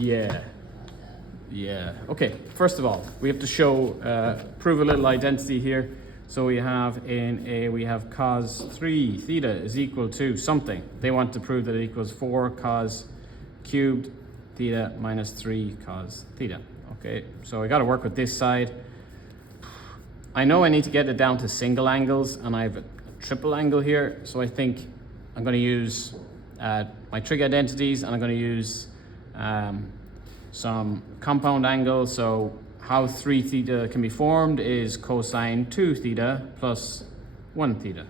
Yeah. Yeah. Okay. First of all, we have to show, prove a little identity here. So we have we have cos 3 theta is equal to something. They want to prove that it equals 4 cos cubed theta minus 3 cos theta. Okay. So I got to work with this side. I know I need to get it down to single angles, and I have a triple angle here. So I think I'm going to use my trig identities, and I'm going to use some compound angle. So how 3 theta can be formed is cosine 2 theta plus 1 theta.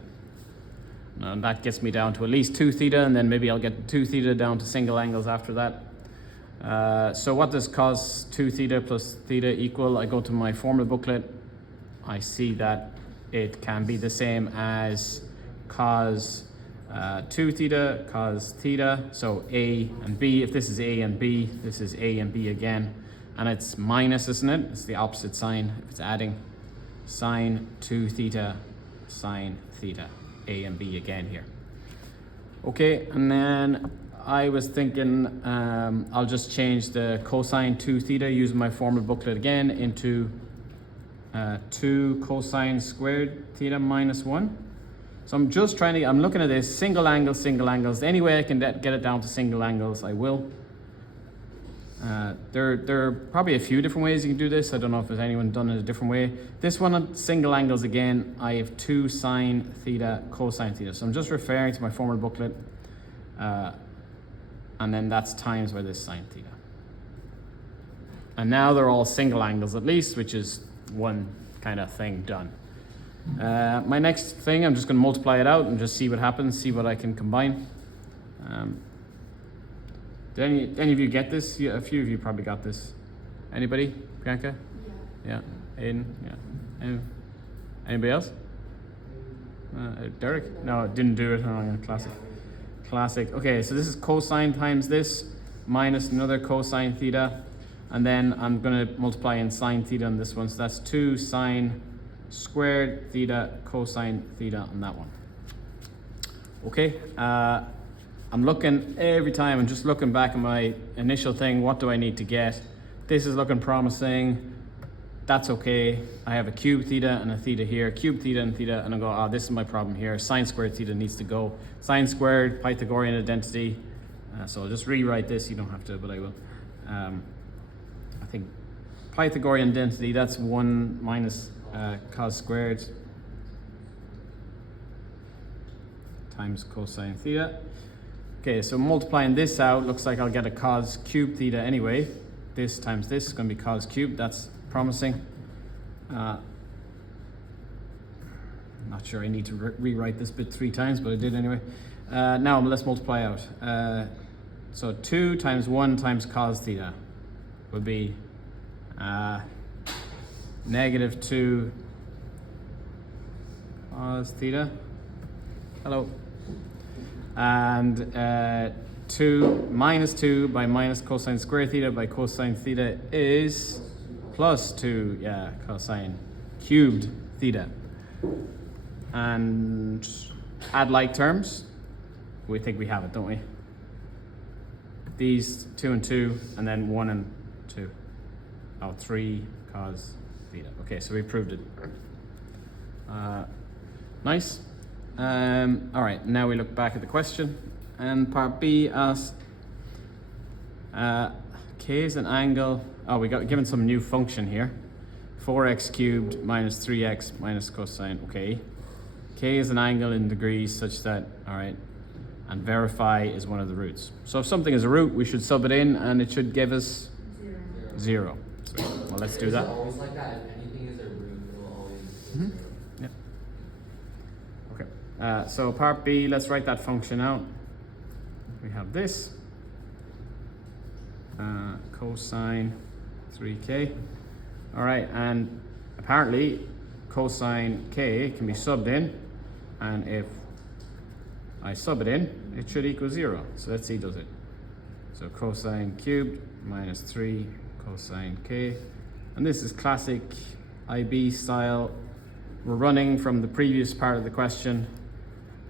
Now that gets me down to at least 2 theta, and then maybe I'll get 2 theta down to single angles after that. So what does cos 2 theta plus theta equal? I go to my formula booklet. I see that it can be the same as cos 2 theta, cos theta, so A and B. If this is A and B, this is A and B again. And it's minus, isn't it? It's the opposite sign if it's adding. Sine 2 theta, sine theta. A and B again here. Okay, and then I was thinking I'll just change the cosine 2 theta using my formula booklet again into 2 cosine squared theta minus 1. So I'm just I'm looking at this, single angles. Any way I can get it down to single angles, I will. There are probably a few different ways you can do this. I don't know if there's anyone done it a different way. This one on single angles again, I have 2 sine theta cosine theta. So I'm just referring to my formula booklet. And then that's times by this sine theta. And now they're all single angles at least, which is one kind of thing done. My next thing, I'm just going to multiply it out and just see what happens, see what I can combine. Did any of you get this? Yeah, a few of you probably got this. Anybody? Priyanka? Yeah. Aiden? Yeah. Anybody else? Derek? No, didn't do it. Oh, classic. Classic. Okay, so this is cosine times this minus another cosine theta. And then I'm going to multiply in sine theta on this one. So that's 2 sine squared theta cosine theta on that one. Okay. I'm looking every time, I'm just looking back at my initial thing. What do I need to get? This is looking promising. That's okay. I have a cube theta and a theta here, cube theta and theta, and I go, this is my problem here. Sine squared theta needs to go. Sine squared, Pythagorean identity. So I'll just rewrite this. You don't have to, but I will. I think Pythagorean identity, that's 1 minus cos squared times cosine theta. Okay, so multiplying this out, looks like I'll get a cos cube theta anyway. This times this is going to be cos cubed. That's promising. Not sure I need to rewrite this bit 3 times, but I did anyway. Now let's multiply out. So 2 times 1 times cos theta would be negative 2 cos theta. Hello. And 2 minus 2 by minus cosine squared theta by cosine theta is plus 2, cosine cubed theta. And add like terms. We think we have it, don't we? These 2 and 2, and then 1 and 2. 3 cos theta. Okay, so we proved it. Nice. All right, now we look back at the question, and part B asks, K is an angle. We got given some new function here, 4x cubed minus 3x minus cosine. Okay, K is an angle in degrees such that, all right, and verify is one of the roots. So if something is a root, we should sub it in, and it should give us 0. Sweet. Well, let's do that. It's always like that. If anything is a root, it will always be 0. Yep. Okay. So part B, let's write that function out. We have this cosine 3k. All right, and apparently cosine k can be subbed in, and if I sub it in, it should equal 0. So let's see, does it? So cosine cubed minus 3 cosine k, and this is classic IB style. We're running from the previous part of the question,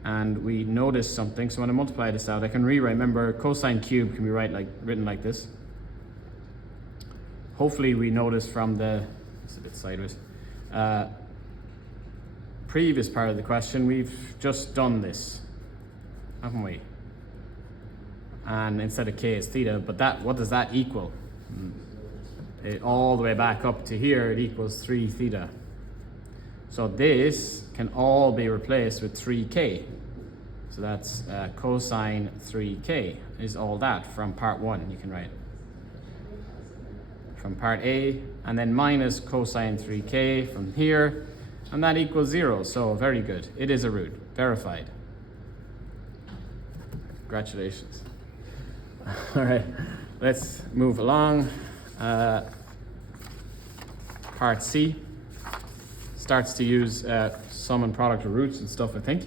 and we notice something. So when I multiply this out, I can rewrite. Remember, cosine cubed can be written like this. hopefully we noticed from it's a bit sideways, previous part of the question, we've just done this, haven't we? And instead of k is theta, but what does that equal? All the way back up to here, it equals 3 theta. So this can all be replaced with 3k. So that's cosine 3k is all that from part 1, you can write. From part A, and then minus cosine 3k from here, and that equals 0, so very good. It is a root, verified. Congratulations. All right, let's move along. Part C starts to use sum and product of roots and stuff, I think.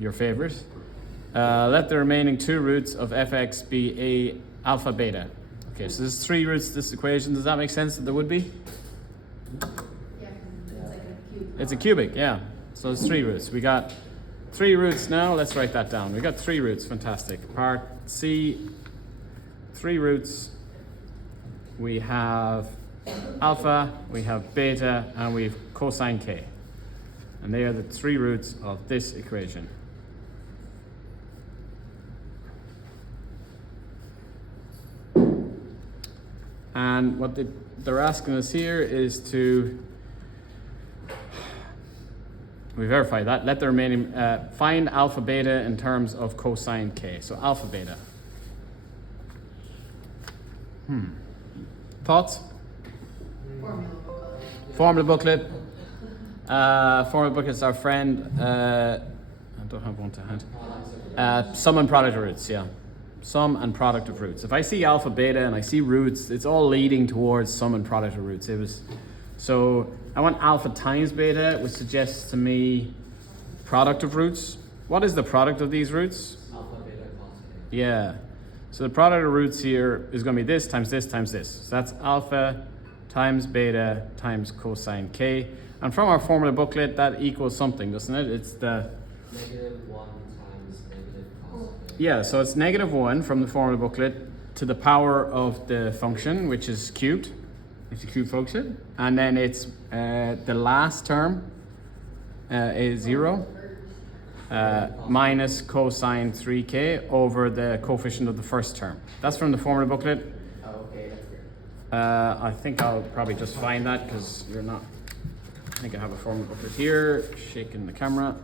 Your favorite. Let the remaining 2 roots of fx be a alpha beta. Okay, so there's 3 roots to this equation. Does that make sense that there would be? Yeah, it's like a cube. It's a cubic, yeah. So there's 3 roots. We got 3 roots now. Let's write that down. We got 3 roots. Fantastic. Part C, 3 roots. We have alpha, we have beta, and we have cosine k. And they are the 3 roots of this equation. And what they're asking us here is to, we verify that, let the remaining, find alpha beta in terms of cosine k. So alpha beta. Thoughts? Formula booklet. Formula booklet. Formula booklet's our friend. I don't have one to hand. Sum and product of roots, yeah. Sum and product of roots. If I see alpha, beta, and I see roots, it's all leading towards sum and product of roots. So I want alpha times beta, which suggests to me product of roots. What is the product of these roots? Alpha, beta, cos A. Yeah. So the product of roots here is going to be this times this times this. So that's alpha times beta times cosine k. And from our formula booklet, that equals something, doesn't it? It's the... -1 times negative cos A. Yeah, so it's -1 from the formula booklet to the power of the function, which is cubed. It's a cube function. And then it's the last term is 0. Minus cosine 3k over the coefficient of the first term. That's from the formula booklet. Oh, okay, that's great. I think I'll probably just find that because you're not. I think I have a formula booklet here, shaking the camera.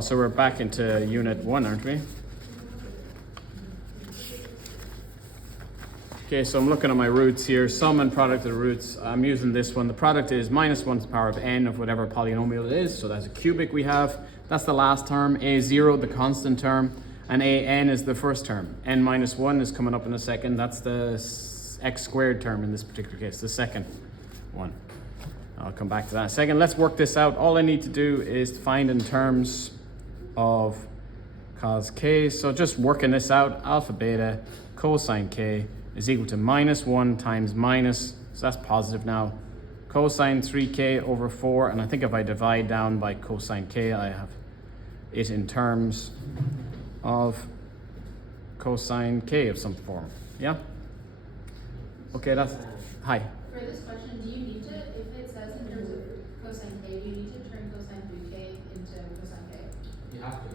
So we're back into unit 1, aren't we? Okay, so I'm looking at my roots here, sum and product of the roots. I'm using this one. The product is -1 to the power of n of whatever polynomial it is. So that's a cubic we have. That's the last term, a0, the constant term, and an is the first term. n-1 is coming up in a second. That's the x squared term in this particular case, the second one. I'll come back to that in a second. Let's work this out. All I need to do is to find in terms of cos k. So just working this out, alpha beta cosine k is equal to -1 times minus, so that's positive now, cosine 3k over 4, and I think if I divide down by cosine k, I have it in terms of cosine k of some form. Yeah? Okay, that's, hi. For this question, do you need to, if it says in terms of cosine k, do you need to turn cosine 3k into cosine k? You have to,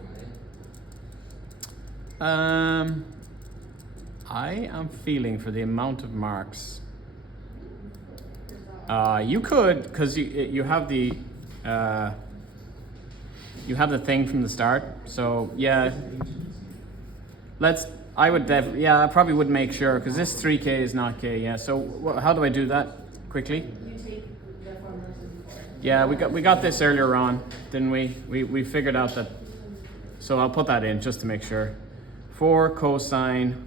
right? I am feeling for the amount of marks. You could, because you have the thing from the start. So yeah, I probably would make sure because this 3k is not k. Yeah. So how do I do that quickly? You take the formulas before. Yeah, we got this earlier on, didn't we? We figured out that. So I'll put that in just to make sure. 4 cosine.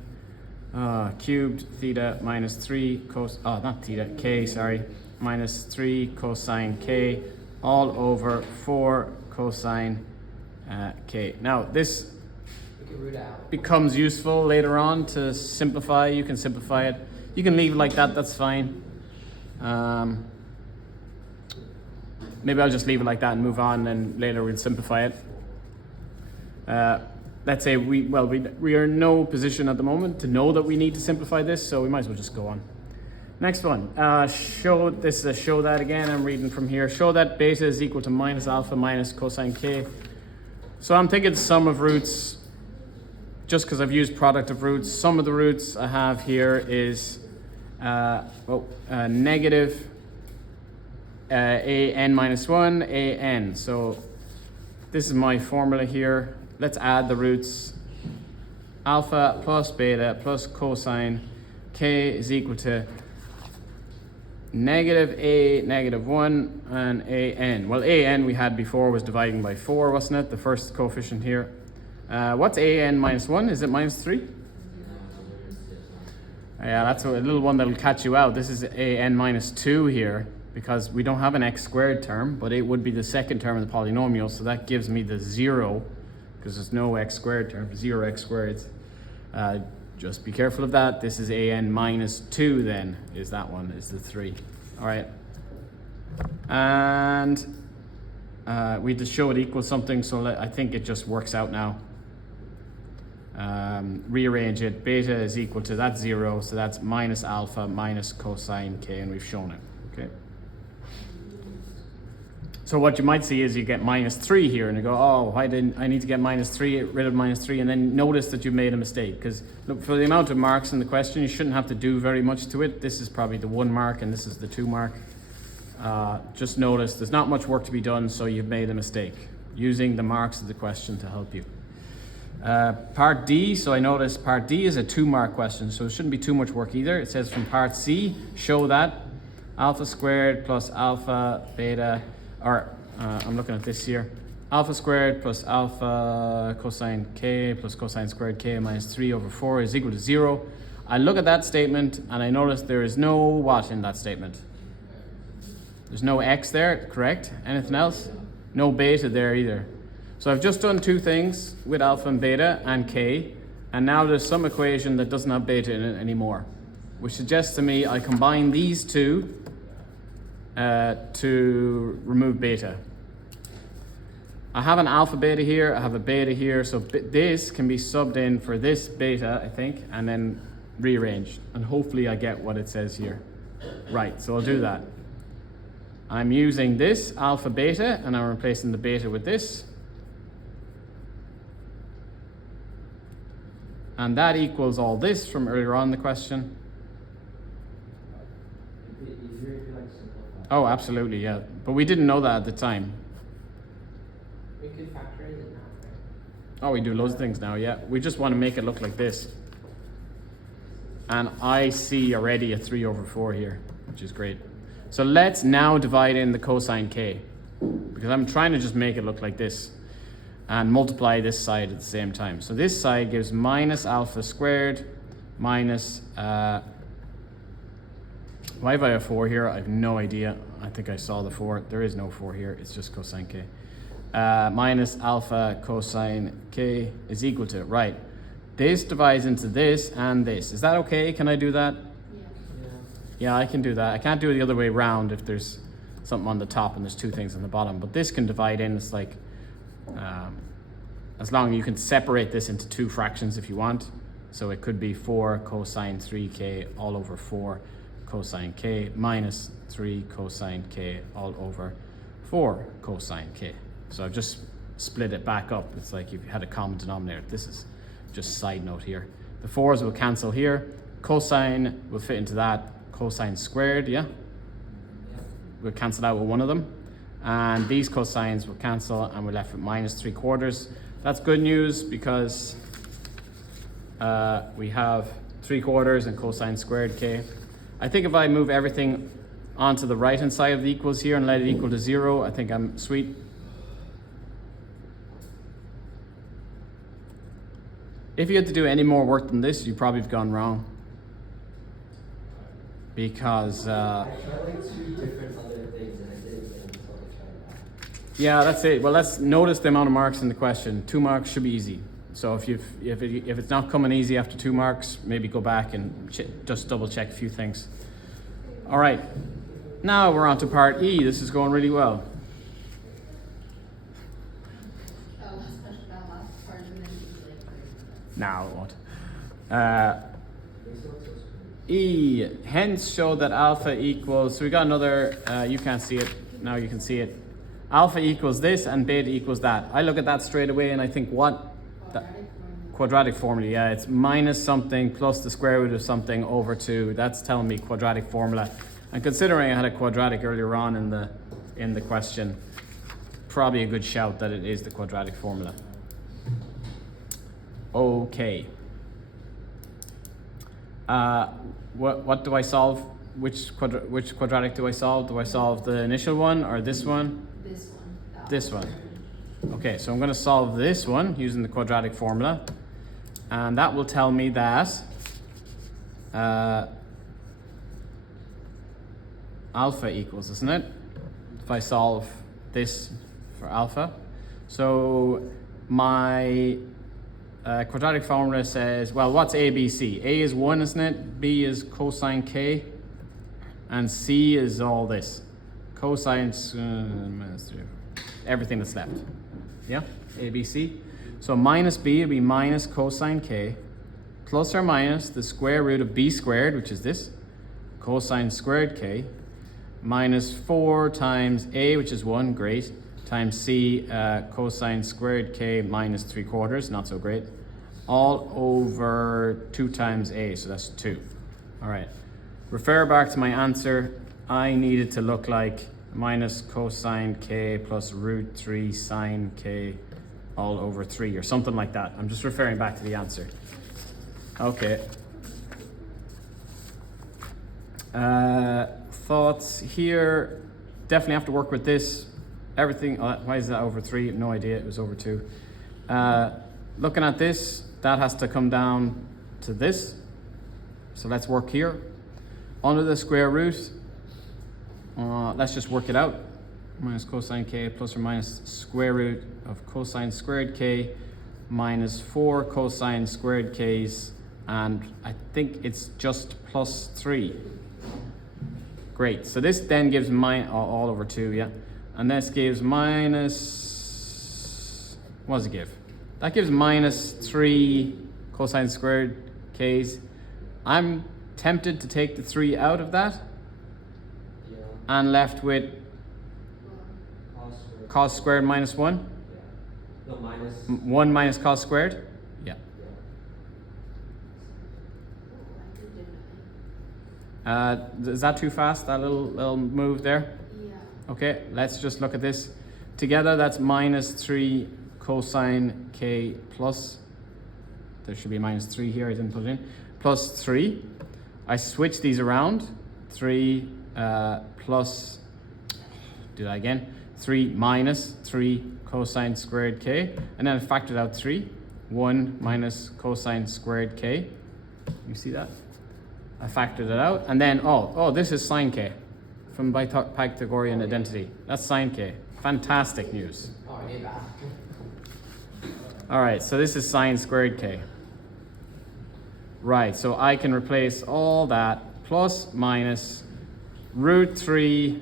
Cubed theta minus 3 not theta, k, sorry, minus 3 cosine k all over 4 cosine k. Now this We can root out. becomes useful later on to simplify. You can simplify it. You can leave it like that, that's fine. Maybe I'll just leave it like that and move on, and later we'll simplify it. let's say we are in no position at the moment to know that we need to simplify this, so we might as well just go on. Next one, show that again, I'm reading from here. Show that beta is equal to minus alpha minus cosine k. So I'm thinking sum of roots, just because I've used product of roots. Sum of the roots I have here is negative a n minus 1, a n. So this is my formula here. Let's add the roots. Alpha plus beta plus cosine k is equal to negative a negative 1 and a n. Well, a n we had before was dividing by 4, wasn't it? The first coefficient here. What's a n minus 1? Is it minus 3? Yeah, that's a little one that'll catch you out. This is a n minus 2 here, because we don't have an x squared term, but it would be the second term of the polynomial, so that gives me the 0, because there's no x squared term, 0 x squareds. Just be careful of that. This is a n minus 2 then, is that one, is the 3. All right. And we just show it equals something, so I think it just works out now. Rearrange it. Beta is equal to, that's 0, so that's minus alpha minus cosine k, and we've shown it. Okay. So what you might see is you get minus 3 here, and you go, oh, I need to get minus 3, get rid of minus 3, and then notice that you made a mistake. Because look, for the amount of marks in the question, you shouldn't have to do very much to it. This is probably the 1 mark, and this is the 2 mark. Just notice there's not much work to be done, so you've made a mistake. Using the marks of the question to help you. Part D, so I noticed part D is a 2 mark question, so it shouldn't be too much work either. It says from part C, show that alpha squared plus alpha beta, or I'm looking at this here, alpha squared plus alpha cosine k plus cosine squared k minus 3 over 4 is equal to 0. I look at that statement and I notice there is no what in that statement. There's no x there, correct? Anything else? No beta there either. So I've just done 2 things with alpha and beta and k, and now there's some equation that doesn't have beta in it anymore, which suggests to me I combine these 2 to remove beta. I have an alpha beta here, I have a beta here, so this can be subbed in for this beta, I think, and then rearranged, and hopefully I get what it says here. Right, so I'll do that. I'm using this alpha beta, and I'm replacing the beta with this. And that equals all this from earlier on in the question. Oh, absolutely, yeah. But we didn't know that at the time. We could factorize it now, right? Oh, we do loads of things now, yeah. We just want to make it look like this. And I see already a 3 over 4 here, which is great. So let's now divide in the cosine k, because I'm trying to just make it look like this and multiply this side at the same time. So this side gives minus alpha squared minus, why have I a 4 here? I have no idea. I think I saw the 4. There is no 4 here. It's just cosine k. Minus alpha cosine k is equal to, right. This divides into this and this. Is that okay? Can I do that? Yeah, I can do that. I can't do it the other way around if there's something on the top and there's 2 things on the bottom. But this can divide in. It's like, as long as you can separate this into 2 fractions if you want. So it could be 4 cosine 3k all over 4 cosine k minus 3 cosine k all over 4 cosine k. So I've just split it back up. It's like you've had a common denominator. This is just side note here. The 4's will cancel here. Cosine will fit into that. Cosine squared, yeah? We'll cancel out with one of them. And these cosines will cancel and we're left with minus 3/4. That's good news because we have 3/4 and cosine squared k. I think if I move everything onto the right hand side of the equals here and let it equal to 0, I think I'm sweet. If you had to do any more work than this, you probably have gone wrong. Because I tried like 2 different other things and I didn't get them, so I tried that. yeah, that's it. Well, let's notice the amount of marks in the question. 2 marks should be easy. So if it's not coming easy after 2 marks, maybe go back and just double check a few things. All right, now we're on to part E. This is going really well. That last part and then No, it won't. This one's so small. E, hence show that alpha equals, so we got another, you can't see it, now you can see it. Alpha equals this and beta equals that. I look at that straight away and I think what? Quadratic formula, yeah, it's minus something plus the square root of something over 2. That's telling me quadratic formula. And considering I had a quadratic earlier on in the question, probably a good shout that it is the quadratic formula. Okay. What do I solve? Which quadratic do I solve? Do I solve the initial one or this one? This one. This one. Okay, so I'm going to solve this one using the quadratic formula. And that will tell me that alpha equals, isn't it? If I solve this for alpha. So my quadratic formula says, well, what's A, B, C? A is 1, isn't it? B is cosine K. And C is all this. Cosine, everything that's left. Yeah, A, B, C. So minus B will be minus cosine K plus or minus the square root of B squared, which is this, cosine squared K, minus 4 times A, which is 1, great, times C, cosine squared K minus 3/4, not so great, all over 2 times A, so that's 2. All right, refer back to my answer. I need it to look like minus cosine K plus root 3 sine K all over 3 or something like that. I'm just referring back to the answer. Okay. Thoughts here, definitely have to work with this. Everything, why is that over 3? No idea, it was over 2. Looking at this, that has to come down to this. So let's work here. Under the square root, let's just work it out. Minus cosine K plus or minus square root of cosine squared K minus 4 cosine squared K's, and I think it's just plus 3. Great, so this then gives all over 2, yeah. And this gives minus, what does it give? That gives minus 3 cosine squared K's. I'm tempted to take the 3 out of that and left with cos squared minus 1. Yeah. No, minus. 1 minus cos squared. Yeah. Is that too fast, that little move there? Yeah. Okay, let's just look at this. Together, that's minus 3 cosine K plus, there should be minus 3 here, I didn't put it in, plus 3. I switch these around. 3 plus, do that again. 3 minus 3 cosine squared K. And then I factored out 3. 1 minus cosine squared K. You see that? I factored it out. And then, this is sine K from Pythagorean identity. That's sine K. Fantastic news. Oh, I need that. All right, so this is sine squared K. Right, so I can replace all that plus minus root 3,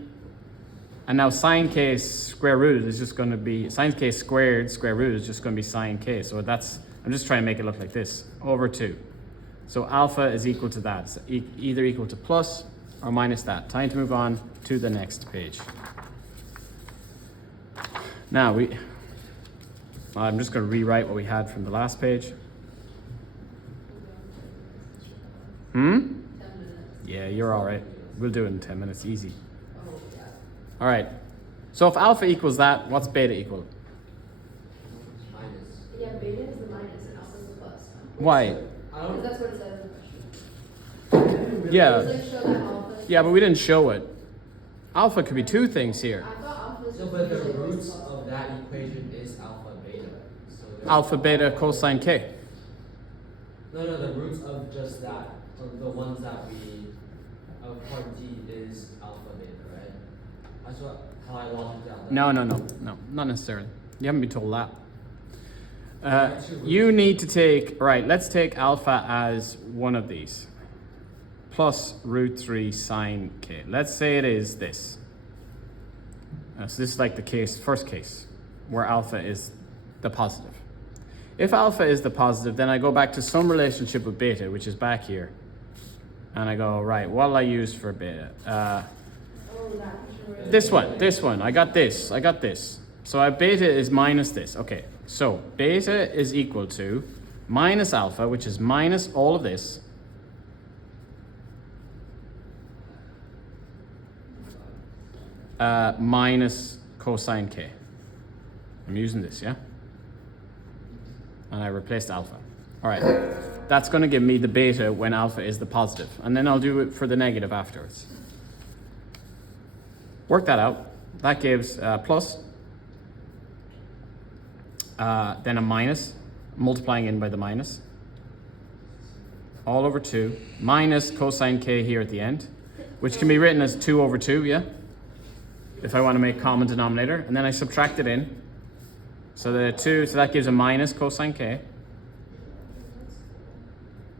and now sine K square root is just going to be, sine K squared square root is just going to be sine K. So that's, I'm just trying to make it look like this, over 2. So alpha is equal to that. It's either equal to plus or minus that. Time to move on to the next page. Now I'm just going to rewrite what we had from the last page. Yeah, you're all right. We'll do it in 10 minutes, easy. All right. So if alpha equals that, what's beta equal? Minus. Yeah, beta is the minus and alpha is the plus. Why? I Because don't. that's what it says in the question. Yeah. It's like show that alpha. Yeah, but we didn't show it. Alpha could be 2 things here. I thought alpha was No, just but the usually always roots plus. of that equation is alpha beta. So Alpha, beta, cosine K. No, the roots of just that, of the ones that we, of part D is alpha beta, right? That's how I logged it down. No, not necessarily. You haven't been told that. You need to take, right, let's take alpha as one of these. Plus root 3 sine K. Let's say it is this. So this is like the first case, where alpha is the positive. If alpha is the positive, then I go back to some relationship with beta, which is back here. And I go, right, what'll I use for beta? This one, I got this. So beta is minus this. Okay, so beta is equal to minus alpha, which is minus all of this, minus cosine k. I'm using this, yeah? And I replaced alpha. All right, that's going to give me the beta when alpha is the positive. And then I'll do it for the negative afterwards. Work that out. That gives plus, then a minus, multiplying in by the minus, all over 2, minus cosine k here at the end, which can be written as 2 over 2, yeah? If I want to make common denominator. And then I subtract it in. So that gives a minus cosine k.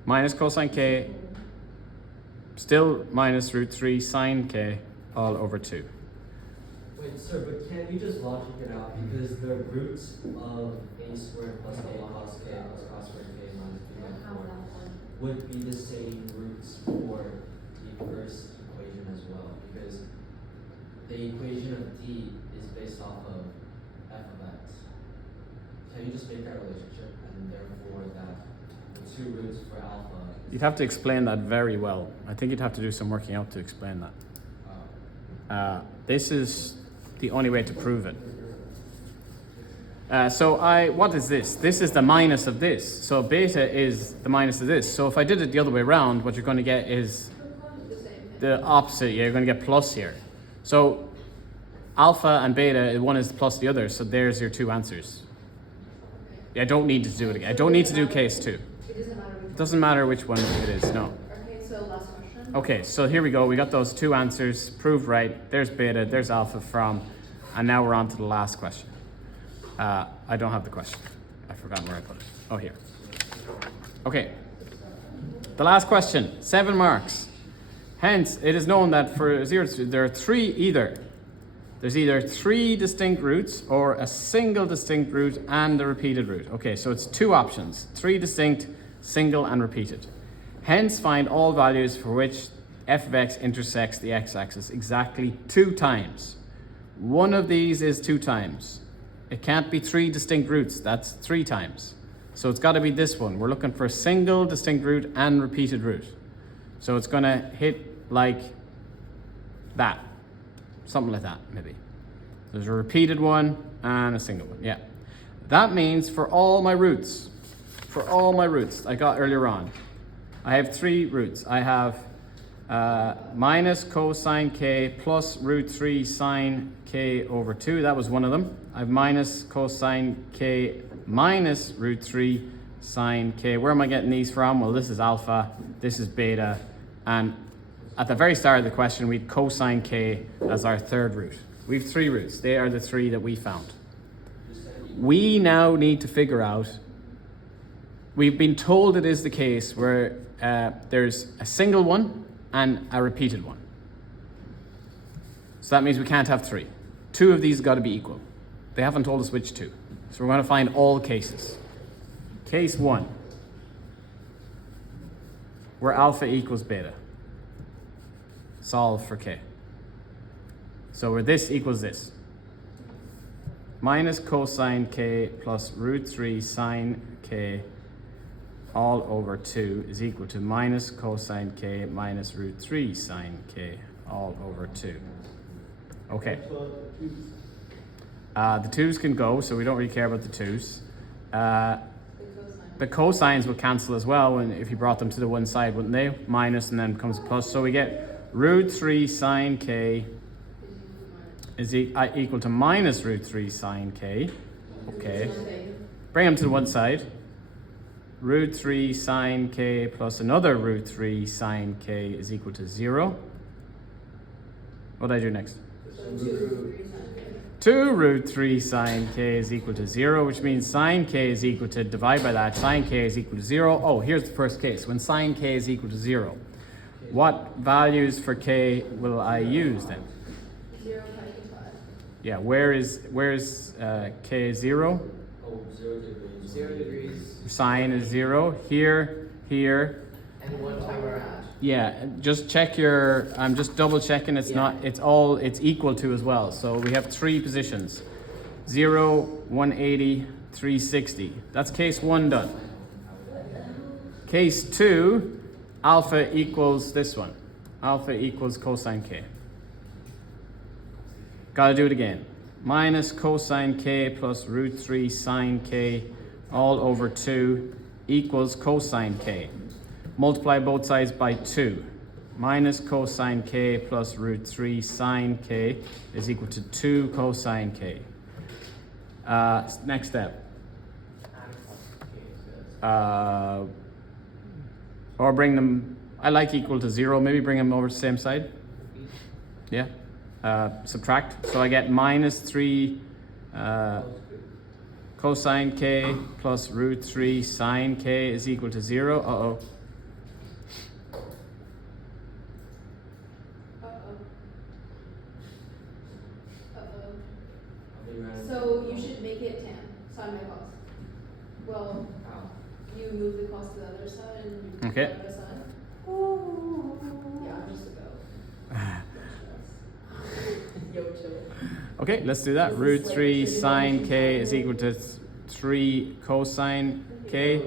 Minus cosine k, still minus root 3 sine k all over 2. Wait, sir, but can't you just logic it out? Because the roots of a squared plus a cos k plus cos squared k minus b by 4 would be the same roots for the first equation as well. Because the equation of d is based off of f of x. Can you just make that relationship and therefore that the two roots for alpha is You'd have to explain that very well. I think you'd have to do some working out to explain that. This is the only way to prove it. What is this? This is the minus of this. So beta is the minus of this. So if I did it the other way around, what you're going to get is the opposite. You're going to get plus here. So alpha and beta, one is plus the other. So there's your two answers. I don't need to do it again. I don't need to do case 2. It doesn't matter which one it is, no. Okay, so last question. Okay, so here we go. We got those two answers proved right. There's beta, there's alpha from, and now we're on to the last question. I don't have the question. I forgot where I put it. Oh, here. Okay. The last question, 7 marks. Hence, it is known that for 0 to 2, there are there's either 3 distinct roots or a single distinct root and a repeated root. Okay, so it's 2 options, 3 distinct, single, and repeated. Hence, find all values for which f of x intersects the x-axis exactly 2 times. One of these is 2 times. It can't be 3 distinct roots, that's 3 times. So it's got to be this one. We're looking for a single distinct root and repeated root. So it's going to hit like that. Something like that, maybe. There's a repeated one and a single one, yeah. That means for all my roots I got earlier on, I have 3 roots. I have minus cosine k plus root 3 sine k over 2. That was one of them. I have minus cosine k minus root 3 sine k. Where am I getting these from? Well, this is alpha, this is beta, and at the very start of the question, we had cosine k as our third root. We have 3 roots. They are the 3 that we found. We now need to figure out, we've been told it is the case where there's a single one and a repeated one. So that means we can't have 3. 2 of these got to be equal. They haven't told us which 2. So we're going to find all cases. Case 1, where alpha equals beta. Solve for k. So where this equals this. Minus cosine k plus root 3 sine k all over 2 is equal to minus cosine k minus root 3 sine k all over 2. Okay. The 2's can go, so we don't really care about the 2's. The cosines will cancel as well if you brought them to the one side, wouldn't they? Minus and then becomes a plus. So we get root 3 sine k is equal to minus root 3 sine k. Okay. Bring them to the one side. Root 3 sine k plus another root 3 sine k is equal to 0. What do I do next? 2 root 3 sine k is equal to 0, which means sine k is equal to, divide by that, sine k is equal to 0. Oh, here's the first case, when sine k is equal to 0. What values for k will I use then? 0 pi 5. Yeah, where's k 0? Oh, 0 degrees. 0 degrees, Sine is 0. Here, here. and 1 time around. Yeah, just check your, I'm just double checking it's not, it's equal to as well. So we have 3 positions. 0, 180, 360. That's case 1 done. Case 2, alpha equals this one. Alpha equals cosine k. Gotta do it again. Minus cosine k plus root 3 sine k all over 2 equals cosine k. Multiply both sides by 2. Minus cosine k plus root 3 sine k is equal to 2 cosine k. Next step. Or bring them, I like equal to 0, maybe bring them over to the same side. Yeah. Subtract. So I get minus 3 cosine k plus root 3 sine k is equal to 0. Uh-oh. So you should make it tan, sine by cos. Well, you move the cos to the other side and you Okay. the other side. Yeah, I'm just a go. Yo, chill. Okay, let's do that. Root 3 sine k is equal to 3 cosine k.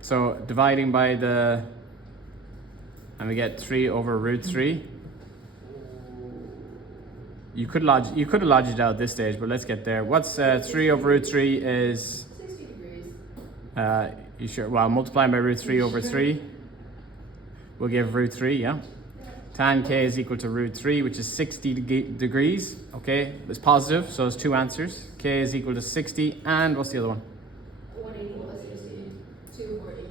So dividing by the, and we get 3 over root 3. You could have lodged it out at this stage, but let's get there. What's 3 over root 3 is, 60 degrees. you sure? Well, multiplying by root 3 over 3 will give root 3, yeah? Tan k is equal to root 3, which is 60 degrees. Okay, it's positive, so it's 2 answers. K is equal to 60, and what's the other one? 180 plus 60, 240.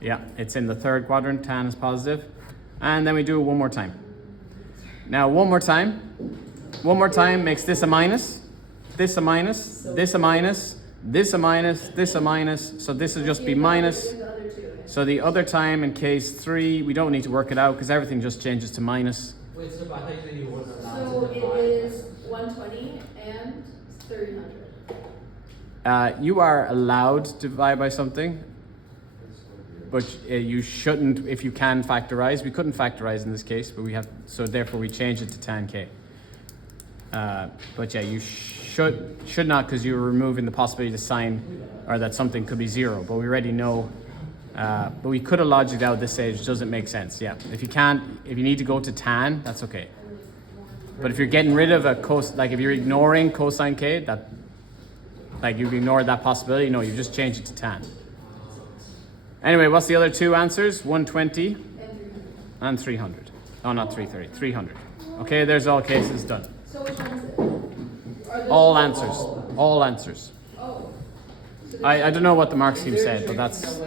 Yeah, it's in the 3rd quadrant, tan is positive. And then we do it one more time. Now, one more time makes this a minus, this a minus, this a minus, this a minus, this a minus, so this will just be minus. The other two. So the other time in case 3, we don't need to work it out because everything just changes to minus. Wait, so but I thought you said you weren't allowed So to it divide. is 120 and 300. You are allowed to divide by something, but you shouldn't if you can factorize. We couldn't factorize in this case, but we have, so therefore we change it to tan k. But yeah, you should not, because you're removing the possibility to sign or that something could be 0. But we already know. But we could have lodged it out at this stage. Doesn't make sense. Yeah, if you need to go to tan, that's okay. But if you're getting rid of a like if you're ignoring cosine k, that like you've ignored that possibility. No, you just change it to tan. Anyway, what's the other 2 answers? 120 and 300. Oh, not 330. 300. Okay, there's all cases done. So which one is it? Are those All answers. All answers. Oh. So I don't know what the mark scheme said, but that's.